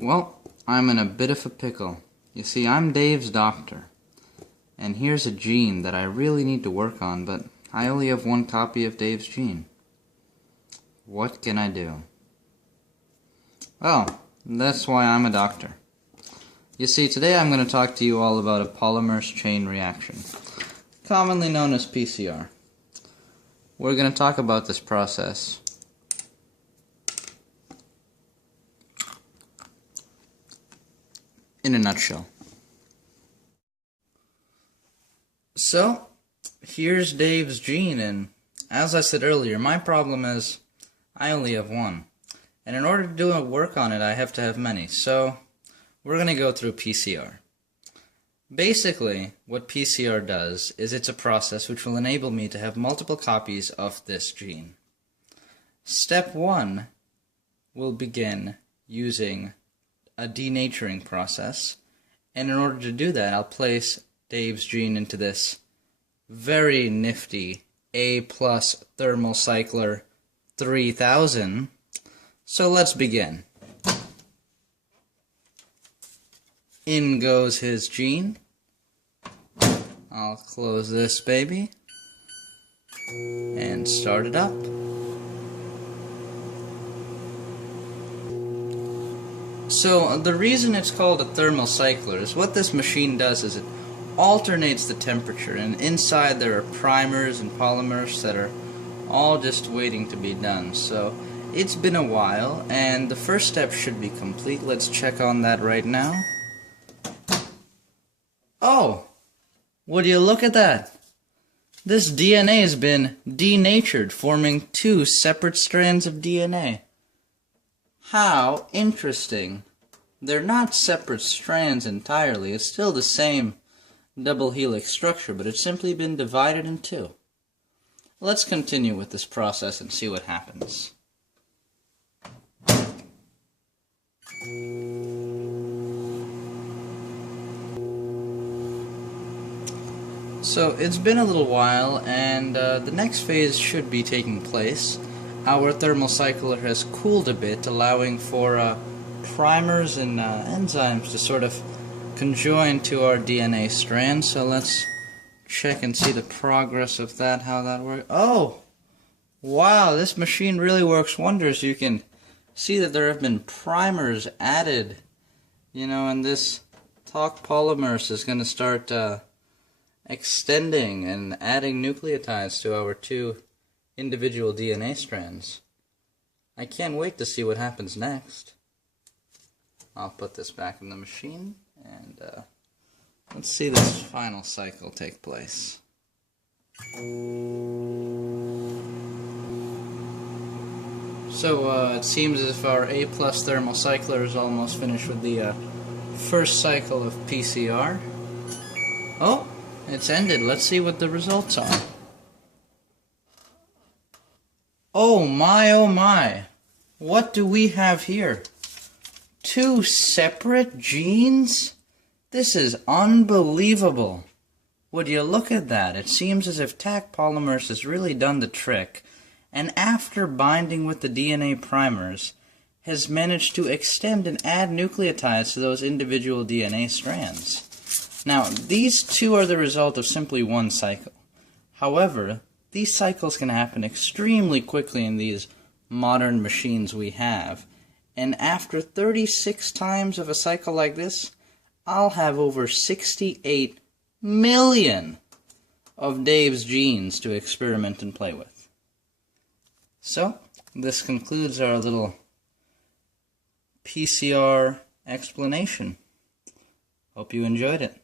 Well, I'm in a bit of a pickle. You see, I'm Dave's doctor, and here's a gene that I really need to work on, but I only have one copy of Dave's gene. What can I do? Well, that's why I'm a doctor. You see, today I'm going to talk to you all about a polymerase chain reaction, commonly known as PCR. We're going to talk about this process. In a nutshell. So, here's Dave's gene, and as I said earlier, my problem is I only have one. And in order to do work on it, I have to have many. So, we're going to go through PCR. Basically, what PCR does is it's a process which will enable me to have multiple copies of this gene. Step 1 will begin using a denaturing process, and in order to do that, I'll place Dave's gene into this very nifty A+ thermal cycler 3000. So let's begin. In goes his gene. I'll close this baby and start it up. So the reason it's called a thermal cycler is what this machine does is it alternates the temperature, and inside there are primers and polymers that are all just waiting to be done. So it's been a while, and the first step should be complete. Let's check on that right now. Oh, would you look at that? This DNA has been denatured, forming two separate strands of DNA. How interesting. They're not separate strands entirely. It's still the same double helix structure, but it's simply been divided in two. Let's continue with this process and see what happens. So it's been a little while, and the next phase should be taking place. Our thermal cycler has cooled a bit, allowing for primers and enzymes to sort of conjoin to our DNA strand. So let's check and see the progress of that, how that works. Oh! Wow, this machine really works wonders. You can see that there have been primers added, and this Talk polymers is going to start extending and adding nucleotides to our two individual DNA strands. I can't wait to see what happens next. I'll put this back in the machine, and let's see this final cycle take place. So it seems as if our A+ thermal cycler is almost finished with the first cycle of PCR. Oh, it's ended. Let's see what the results are. Oh my, what do we have here? Two separate genes? This is unbelievable. Would you look at that? It seems as if Taq polymers has really done the trick, and after binding with the DNA primers, has managed to extend and add nucleotides to those individual DNA strands. Now, these two are the result of simply one cycle. However, these cycles can happen extremely quickly in these modern machines we have, and after 36 times of a cycle like this, I'll have over 68 million of Dave's genes to experiment and play with. So, this concludes our little PCR explanation. Hope you enjoyed it.